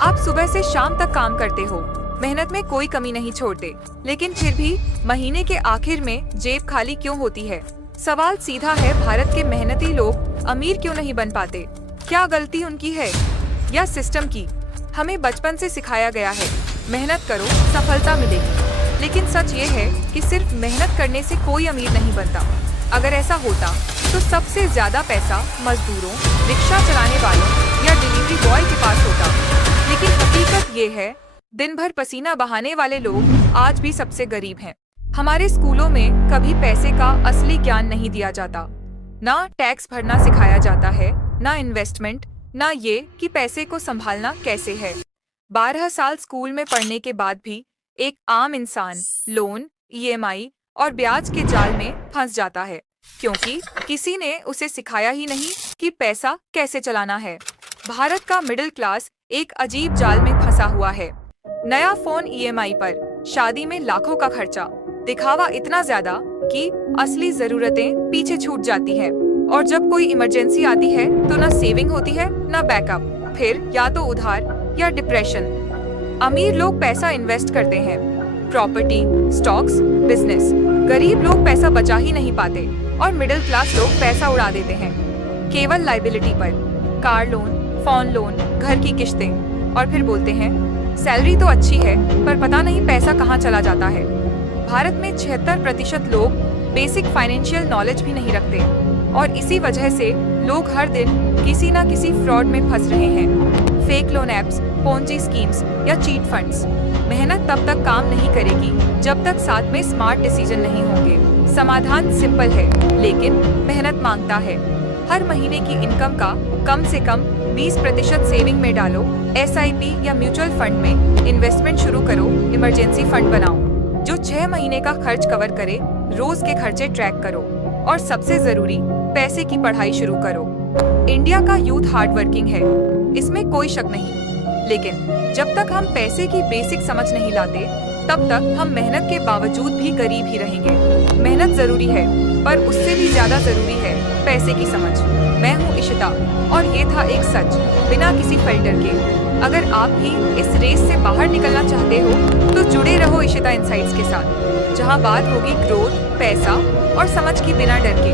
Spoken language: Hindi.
आप सुबह से शाम तक काम करते हो, मेहनत में कोई कमी नहीं छोड़ते, लेकिन फिर भी महीने के आखिर में जेब खाली क्यों होती है? सवाल सीधा है, भारत के मेहनती लोग अमीर क्यों नहीं बन पाते? क्या गलती उनकी है या सिस्टम की? हमें बचपन से सिखाया गया है, मेहनत करो सफलता मिलेगी, लेकिन सच ये है कि सिर्फ मेहनत करने से कोई अमीर नहीं बनता। अगर ऐसा होता तो सबसे ज्यादा पैसा मजदूरों, रिक्शा चलाने वालों या डिलीवरी बॉय के पास होता। लेकिन हकीकत ये है, दिन भर पसीना बहाने वाले लोग आज भी सबसे गरीब हैं। हमारे स्कूलों में कभी पैसे का असली ज्ञान नहीं दिया जाता। ना टैक्स भरना सिखाया जाता है, ना इन्वेस्टमेंट, ना ये कि पैसे को संभालना कैसे है। 12 साल स्कूल में पढ़ने के बाद भी एक आम इंसान लोन, ईएमआई और ब्याज के जाल में फंस जाता है, क्योंकि किसी ने उसे सिखाया ही नहीं कि पैसा कैसे चलाना है। भारत का मिडिल क्लास एक अजीब जाल में फंसा हुआ है। नया फोन ईएमआई पर, शादी में लाखों का खर्चा, दिखावा इतना ज्यादा कि असली जरूरतें पीछे छूट जाती हैं। और जब कोई इमरजेंसी आती है तो ना सेविंग होती है ना बैकअप, फिर या तो उधार या डिप्रेशन। अमीर लोग पैसा इन्वेस्ट करते हैं, प्रॉपर्टी, स्टॉक्स, बिजनेस। गरीब लोग पैसा बचा ही नहीं पाते और मिडिल क्लास लोग पैसा उड़ा देते हैं केवल लाइबिलिटी पर, कार लोन, फोन लोन, घर की किश्तें। और फिर बोलते हैं सैलरी तो अच्छी है पर पता नहीं पैसा कहाँ चला जाता है। भारत में 76% लोग बेसिक फाइनेंशियल नॉलेज भी नहीं रखते और इसी वजह से लोग हर दिन किसी न किसी फ्रॉड में फंस रहे हैं। Fake loan apps, Ponzi schemes या चीट फंड्स। मेहनत तब तक काम नहीं करेगी जब तक साथ में स्मार्ट डिसीजन नहीं होंगे। समाधान सिंपल है, लेकिन मेहनत मांगता है। हर महीने की इनकम का कम से कम 20% सेविंग में डालो, एसआईपी या म्यूचुअल फंड में इन्वेस्टमेंट शुरू करो, इमरजेंसी फंड बनाओ जो 6 महीने का खर्च कवर करे, रोज के खर्चे ट्रैक करो और सबसे जरूरी पैसे की पढ़ाई शुरू करो। इंडिया का यूथ हार्ड वर्किंग है, इसमें कोई शक नहीं, लेकिन जब तक हम पैसे की बेसिक समझ नहीं लाते तब तक हम मेहनत के बावजूद भी गरीब ही रहेंगे। मेहनत जरूरी है, पर उससे भी ज्यादा जरूरी है पैसे की समझ। मैं हूँ इशिता और ये था एक सच बिना किसी फिल्टर के। अगर आप भी इस रेस से बाहर निकलना चाहते हो तो जुड़े रहो इशिता इनसाइट्स के साथ, जहाँ बात होगी ग्रोथ, पैसा और समझ की बिना डर के।